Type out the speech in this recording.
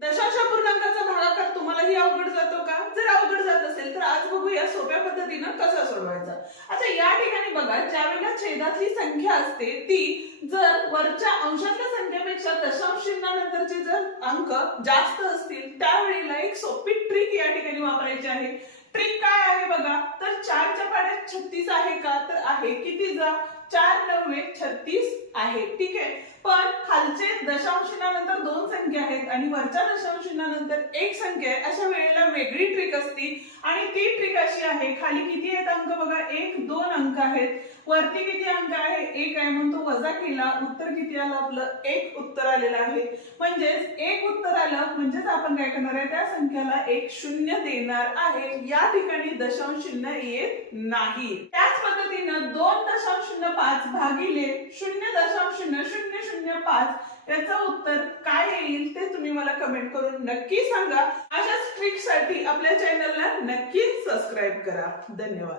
दशांश पूर्णांकाचा भागाकार तुम्हालाही अवघड जातो का? जर अवघड जात असेल तर आज बघूया सोप्या पद्धतीनं कसा सोडवायचा. आता या ठिकाणी बघा ज्या वेळेला छेदातली संख्या असते ती जर वरच्या अंशातल्या संख्येपेक्षा दशांश चिन्हानंतरचे जर अंक जास्त असतील त्यावेळेला एक सोपी ट्रिक या ठिकाणी वापरायची आहे. ट्रिक काय आहे बघा? तर चारच्या पाण्यात छत्तीस आहे का? तर आहे किती जा? चार नव्हे छत्तीस आहे. ठीक आहे? पण खालचे दशांश चिन्हानंतर दोन संख्या आहेत आणि वरच्या दशांश चिन्हानंतर एक संख्या आहे अशा वेळेला वेगळी ट्रिक असती. आणि ती ट्रिक अशी आहे खाली किती आहेत अंक बघा? एक दोन अंक आहेत. वरती किती अंक आहे? एक आहे. म्हणून तो वजा केला. उत्तर किती आलं? आपलं एक उत्तर आलेलं आहे. म्हणजेच एक उत्तर आलं म्हणजेच आपण काय करणार आहे? त्या संख्याला एक शून्य देणार आहे. या ठिकाणी दशांश चिन्ह येत नाही. त्याच पद्धतीनं दोन दशांश शून्य पाच भागिले शून्य दशांश शून्य शून्य शून्य पाच याचं उत्तर येईल ते तुम्ही मला कमेंट करून नक्की सांगा. अशाच ट्रिकसाठी आपल्या चॅनलला नक्की सबस्क्राईब करा. धन्यवाद.